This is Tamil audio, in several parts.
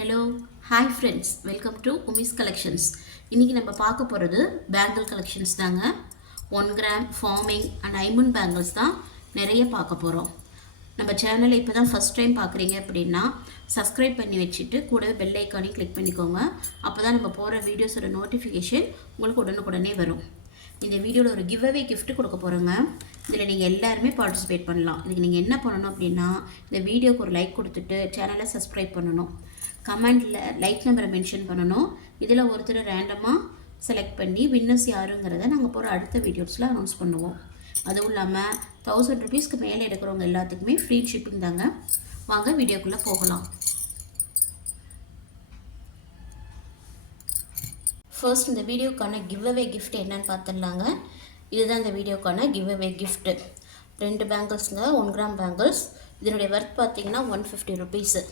Hello hi friends, welcome to Umi's collections. இன்றைக்கி நம்ம பார்க்க போகிறது பேங்கிள் கலெக்ஷன்ஸ் தாங்க. 1 gram forming and diamond bangles தான் நிறைய பார்க்க போகிறோம். நம்ம சேனலை இப்போ தான் ஃபஸ்ட் டைம் பார்க்குறீங்க அப்படின்னா சப்ஸ்கிரைப் பண்ணி வச்சுட்டு கூடவே பெல் ஐக்கானையும் கிளிக் பண்ணிக்கோங்க. அப்போ தான் நம்ம போகிற வீடியோஸோட நோட்டிஃபிகேஷன் உங்களுக்கு உடனுக்குடனே வரும். இந்த வீடியோவில் ஒரு கிவ்அவே கிஃப்ட் கொடுக்க போகிறோங்க. இதில் நீங்கள் எல்லாருமே பார்ட்டிசிபேட் பண்ணலாம். இதுக்கு நீங்கள் என்ன பண்ணணும் அப்படின்னா இந்த வீடியோக்கு ஒரு லைக் கொடுத்துட்டு சேனலை சப்ஸ்கிரைப் பண்ணணும். கமெண்டில் லைக் நம்பரை மென்ஷன் பண்ணணும். இதில் ஒருத்தர் ரேண்டமாக செலக்ட் பண்ணி வின்னர்ஸ் யாருங்கிறத நாங்கள் போகிற அடுத்த வீடியோஸில் அனௌன்ஸ் பண்ணுவோம். அதுவும் இல்லாமல் 1000 ருபீஸ்க்கு மேலே எடுக்கிறவங்க எல்லாத்துக்குமே ஃப்ரீ ஷிப்பிங் தாங்க. வாங்க வீடியோக்குள்ளே போகலாம். ஃபர்ஸ்ட் இந்த வீடியோக்கான கிவ்அவே கிஃப்ட் என்னன்னு பார்த்துடலாங்க. இதுதான் இந்த வீடியோக்கான கிவ்அவே கிஃப்ட்டு. 2 பேங்கிள்ஸுங்க, 1 gram bangles. இதனுடைய ஒர்த் பார்த்திங்கன்னா 150 ருபீஸு.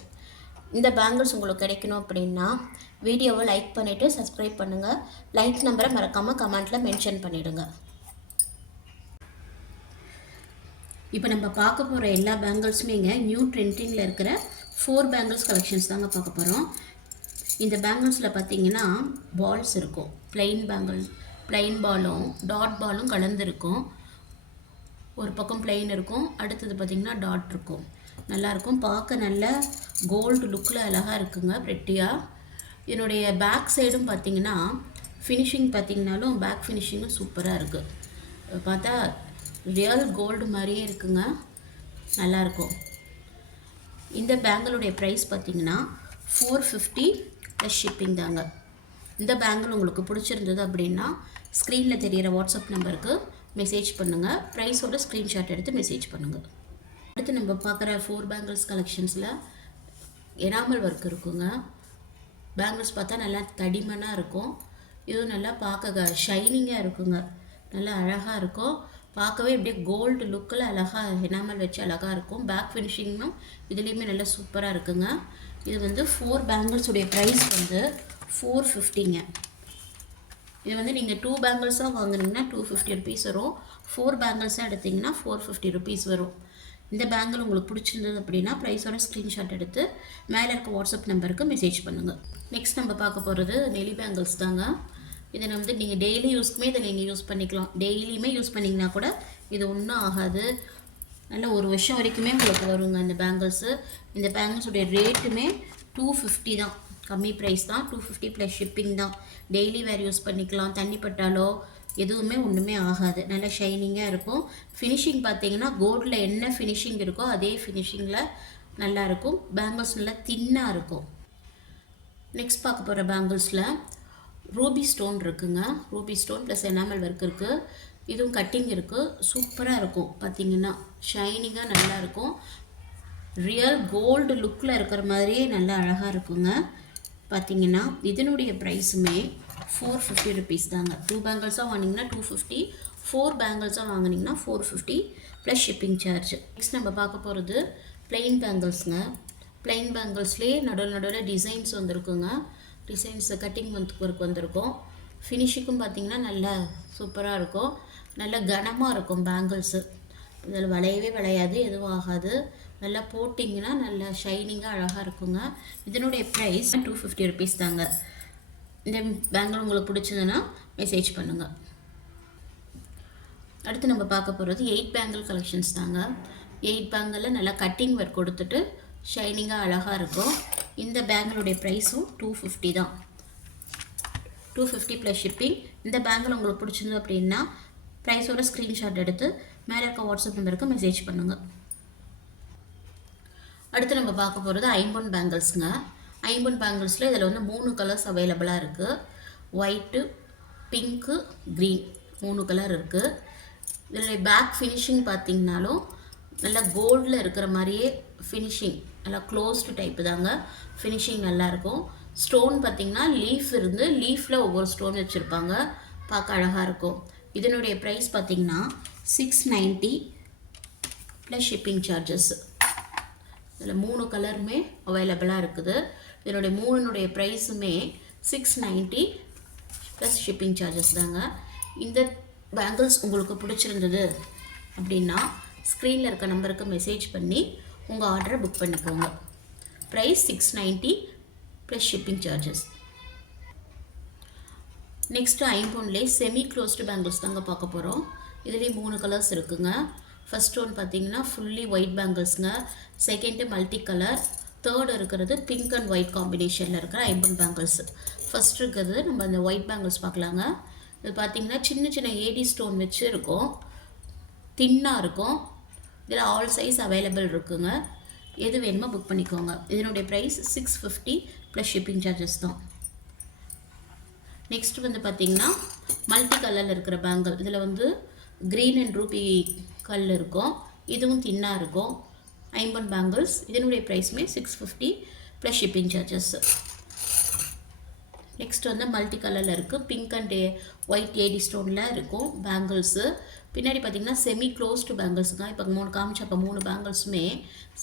இந்த பேங்கிள்ஸ் உங்களுக்கு கிடைக்கணும் அப்படின்னா வீடியோவை லைக் பண்ணிவிட்டு சப்ஸ்கிரைப் பண்ணுங்கள். லைக் நம்பரை மறக்காமல் கமெண்ட்டில் மென்ஷன் பண்ணிவிடுங்க. இப்போ நம்ம பார்க்க போகிற எல்லா பேங்கிள்ஸுமேங்க நியூ ட்ரெண்டிங்கில் இருக்கிற 4 பேங்கிள்ஸ் கலெக்ஷன்ஸ் தாங்க பார்க்க போகிறோம். இந்த பேங்கிள்ஸில் பார்த்தீங்கன்னா பால்ஸ் இருக்கும். பிளெயின் பாலும் டாட் பாலும் கலந்துருக்கும். ஒரு பக்கம் பிளெயின் இருக்கும், அடுத்தது பார்த்திங்கன்னா டாட் இருக்கும். நல்லாயிருக்கும், பார்க்க நல்ல கோல்டு லுக்கில் அழகாக இருக்குங்க, ப்ரெட்டியாக. என்னுடைய பேக் சைடும் பார்த்திங்கன்னா ஃபினிஷிங் பார்த்திங்கனாலும் பேக் ஃபினிஷிங்கும் சூப்பராக இருக்குது. பார்த்தா ரியல் கோல்டு மாதிரியே இருக்குங்க, நல்லாயிருக்கும். இந்த பேங்கிளுடைய ப்ரைஸ் பார்த்திங்கன்னா 450 ப்ளஸ் ஷிப்பிங் தாங்க. இந்த பேங்கிள் உங்களுக்கு பிடிச்சிருந்தது அப்படின்னா ஸ்க்ரீனில் தெரிகிற வாட்ஸ்அப் நம்பருக்கு மெசேஜ் பண்ணுங்கள். ப்ரைஸோட ஸ்க்ரீன்ஷாட் எடுத்து மெசேஜ் பண்ணுங்கள். அடுத்து நம்ம பார்க்குற 4 பேங்கிள்ஸ் கலெக்ஷன்ஸில் எனாமல் ஒர்க் இருக்குங்க. பேங்கிள்ஸ் பார்த்தா நல்லா தடிமனாக இருக்கும். இதுவும் நல்லா பார்க்க ஷைனிங்காக இருக்குங்க, நல்லா அழகாக இருக்கும். பார்க்கவே அப்படியே கோல்டு லுக்கில் அழகாக எனாமல் வச்சு அழகாக இருக்கும். பேக் ஃபினிஷிங்கும் இதுலேயுமே நல்லா சூப்பராக இருக்குங்க. இது வந்து 4 பேங்கிள்ஸுடைய ப்ரைஸ் வந்து 450ங்க. இது வந்து நீங்கள் 2 பேங்கிள்ஸாக வாங்குனீங்கன்னா 250 ருபீஸ் வரும். 4 பேங்கிள்ஸாக எடுத்திங்கன்னா 450 ருபீஸ் வரும். இந்த பேங்கிள் உங்களுக்கு பிடிச்சிருந்தது அப்படின்னா ப்ரைஸோட ஸ்க்ரீன்ஷாட் எடுத்து மேலே இருக்க வாட்ஸ்அப் நம்பருக்கு மெசேஜ் பண்ணுங்கள். நெக்ஸ்ட் நம்ம பார்க்க போகிறது நெலி பேங்கிள்ஸ் தாங்க. இதை வந்து நீங்கள் டெய்லி யூஸ்க்குமே இதை நீங்கள் யூஸ் பண்ணிக்கலாம். டெய்லியுமே யூஸ் பண்ணிங்கன்னா கூட இது ஒன்றும் ஆகாது. நல்ல 1 வருஷம் வரைக்குமே உங்களுக்கு வருங்க இந்த பேங்கிள்ஸு. இந்த பேங்கிள்ஸுடைய ரேட்டுமே 250 தான், கம்மி ப்ரைஸ் தான். 250 ப்ளஸ் ஷிப்பிங் தான். டெய்லி வேர் யூஸ் பண்ணிக்கலாம். தண்ணி பட்டாலோ எதுவுமே ஒன்றுமே ஆகாது. நல்லா ஷைனிங்காக இருக்கும். ஃபினிஷிங் பார்த்தீங்கன்னா கோல்டில் என்ன ஃபினிஷிங் இருக்கோ அதே ஃபினிஷிங்கில் நல்லாயிருக்கும். பேங்கிள்ஸ் நல்லா தின்னாக இருக்கும். நெக்ஸ்ட் பார்க்க போகிற பேங்கிள்ஸில் ரூபி ஸ்டோன் இருக்குங்க. Ruby stone plus enamel work இருக்குது. இதுவும் கட்டிங் இருக்குது, சூப்பராக இருக்கும். பார்த்திங்கன்னா ஷைனிங்காக நல்லாயிருக்கும். ரியல் கோல்டு லுக்கில் இருக்கிற மாதிரியே நல்லா அழகாக இருக்குங்க. பார்த்திங்கன்னா இதனுடைய ப்ரைஸுமே 450 ருபீஸ் தாங்க. 2 பேங்கிள்ஸாக வாங்கினீங்கன்னா 250, 4 பேங்கிள்ஸாக வாங்கினீங்கன்னா 450 ப்ளஸ் ஷிப்பிங் சார்ஜ். நெக்ஸ்ட் நம்ம பார்க்க போகிறது பிளெயின் பேங்கிள்ஸுங்க. பிளெயின் பேங்கிள்ஸ்லேயே நடுவில் டிசைன்ஸ் வந்துருக்குங்க. டிசைன்ஸ் கட்டிங் ஒர்க் வந்திருக்கும். ஃபினிஷிங்கும் பார்த்திங்கன்னா நல்லா சூப்பராக இருக்கும். நல்லா கனமாக இருக்கும் பேங்கிள்ஸு. இதில் வளையாது, எதுவும் ஆகாது. நல்லா போட்டிங்கன்னா நல்லா ஷைனிங்காக அழகாக இருக்குங்க. இதனுடைய ப்ரைஸ் 250 ருபீஸ் தாங்க. இந்த பேங்கிள் உங்களுக்கு பிடிச்சதுன்னா மெசேஜ் பண்ணுங்கள். அடுத்து நம்ம பார்க்க போகிறது 8 பேங்கிள் கலெக்ஷன்ஸ் தாங்க. 8 பேங்கிளில் நல்லா கட்டிங் ஒர்க் கொடுத்துட்டு ஷைனிங்காக அழகாக இருக்கும். இந்த பேங்கிளுடைய ப்ரைஸும் 250 தான். 250 ப்ளஸ் ஷிப்பிங். இந்த பேங்கிள் உங்களுக்கு பிடிச்சிருந்தது அப்படின்னா ப்ரைஸோட ஸ்க்ரீன்ஷாட் எடுத்து மேலே இருக்க வாட்ஸ்அப் நம்பருக்கு மெசேஜ் பண்ணுங்கள். அடுத்து நம்ம பார்க்க போகிறது ஐம்பொன் பேங்கிள்ஸுங்க. ஐம்பொன் பேங்கிள்ஸில் இதில் வந்து 3 கலர்ஸ் அவைலபிளாக இருக்குது. ஒயிட்டு, பிங்க்கு, க்ரீன் 3 கலர் இருக்குது. இதில் பேக் ஃபினிஷிங் பார்த்திங்கனாலும் நல்லா கோல்டில் இருக்கிற மாதிரியே ஃபினிஷிங், நல்லா க்ளோஸ்டு டைப்பு தாங்க. ஃபினிஷிங் நல்லாயிருக்கும். ஸ்டோன் பார்த்திங்கன்னா லீஃப் இருந்து லீஃபில் ஒவ்வொரு ஸ்டோன் வச்சுருப்பாங்க, பார்க்க அழகாக இருக்கும். இதனுடைய ப்ரைஸ் பார்த்திங்கன்னா 690 ப்ளஸ் ஷிப்பிங் சார்ஜஸ். இதில் 3 கலருமே அவைலபிளாக இருக்குது. இதனுடைய 3னுடைய ப்ரைஸுமே 690 ப்ளஸ் ஷிப்பிங் சார்ஜஸ் தாங்க. இந்த பேங்கிள்ஸ் உங்களுக்கு பிடிச்சிருந்தது அப்படின்னா ஸ்க்ரீனில் இருக்க நம்பருக்கு மெசேஜ் பண்ணி உங்கள் ஆர்டரை புக் பண்ணிக்கோங்க. Price 690 plus shipping charges. Next ஐம்பொன்லேயே செமி க்ளோஸ்டு பேங்கிள்ஸ் தாங்க பார்க்க போகிறோம். இதுலேயும் 3 கலர்ஸ் இருக்குங்க. ஃபர்ஸ்ட் ஒன் பார்த்தீங்கன்னா ஃபுல்லி ஒயிட் பேங்கிள்ஸுங்க. Second multi colour. தேர்டு இருக்கிறது பிங்க் அண்ட் ஒயிட் காம்பினேஷனில் இருக்கிற ஐம்பொன் பேங்கிள்ஸ். ஃபர்ஸ்ட் இருக்கிறது நம்ம அந்த ஒயிட் பேங்கிள்ஸ் பார்க்கலாங்க. இது பார்த்தீங்கன்னா சின்ன சின்ன ஏடி ஸ்டோன் வச்சு இருக்கும், தின்னாக இருக்கும். இதில் ஆல் சைஸ் அவைலபிள் இருக்குங்க. எது வேணுமோ புக் பண்ணிக்கோங்க. இதனுடைய ப்ரைஸ் 650 ப்ளஸ் ஷிப்பிங் சார்ஜஸ் தான். நெக்ஸ்ட் வந்து பார்த்திங்கன்னா மல்டி கலரில் இருக்கிற பேங்கிள். இதில் வந்து க்ரீன் அண்ட் ரூபி கல் இருக்கும். இதுவும் தின்னாக இருக்கும். ஐம்பொன் பேங்கிள்ஸ். இதனுடைய ப்ரைஸுமே 650 ப்ளஸ் ஷிப்பிங் சார்ஜஸ். நெக்ஸ்ட் வந்து மல்டி கலரில் இருக்குது. பிங்க் அண்ட் ஒயிட் ஏடி ஸ்டோனில் இருக்கும் பேங்கிள்ஸு. பின்னாடி பார்த்திங்கன்னா செமி க்ளோஸ்டு பேங்கிள்ஸுங்க. இப்போ 3 காமிச்சப்போ 3 பேங்கிள்ஸுமே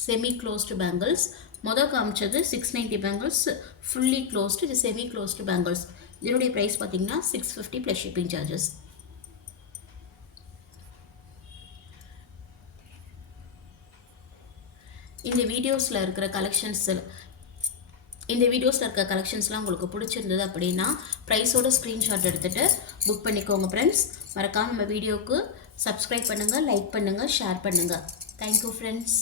செமி க்ளோஸ்டு பேங்கிள்ஸ். மொதல் காமிச்சது 690 பேங்கிள்ஸ் ஃபுல்லி க்ளோஸ்டு. இது செமி க்ளோஸ்டு பேங்கிள்ஸ். இதனுடைய ப்ரைஸ் பார்த்திங்கன்னா 650 ப்ளஸ் ஷிப்பிங் சார்ஜஸ். இந்த வீடியோஸில் இருக்கிற கலெக்ஷன்ஸ்லாம் உங்களுக்கு பிடிச்சிருந்தது அப்படின்னா ப்ரைஸோட ஸ்க்ரீன்ஷாட் எடுத்துகிட்டு புக் பண்ணிக்கோங்க ஃப்ரெண்ட்ஸ். மறக்காமல் நம்ம வீடியோவுக்கு சப்ஸ்கிரைப் பண்ணுங்கள், லைக் பண்ணுங்கள், ஷேர் பண்ணுங்கள். Thank you friends.